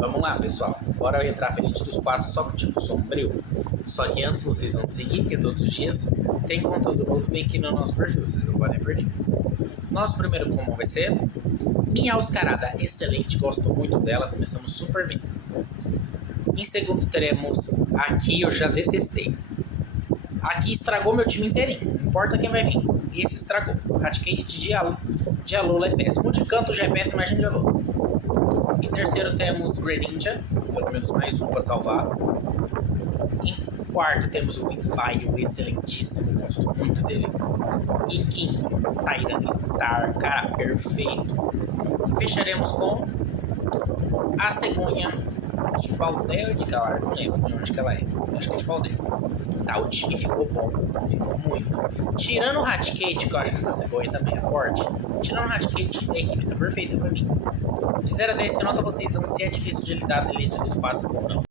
Vamos lá, pessoal. Bora entrar pra Elite dos 4, só que tipo sombrio. Só que antes vocês vão seguir, porque todos os dias tem conteúdo novo bem aqui no nosso perfil, vocês não podem perder. Nosso primeiro combo vai ser Minha Auscarada, excelente, gosto muito dela, começamos super bem. Em segundo teremos Aqui, eu já detestei. Aqui estragou meu time inteirinho, não importa quem vai vir. Esse estragou. Raticate de Alola é péssimo. O de canto já é péssimo, imagina de Alola. Em terceiro temos Greninja, pelo menos mais um para salvar. Em quarto temos o Weavile, excelentíssimo, gosto muito dele. Em quinto, Tyranitar, cara, perfeito. E fecharemos com a cegonha de Paldeia ou de Galar, não lembro de onde que ela é. Acho que é de Paldeia. Tá, o time ficou bom, ficou muito. Tirando o Raticate, que eu acho que essa cegonha também é forte, tirando o Raticate, a equipe tá perfeita pra mim. De 0 a 10, que nota vocês dão se é difícil de lidar na Elite dos 4 ou não?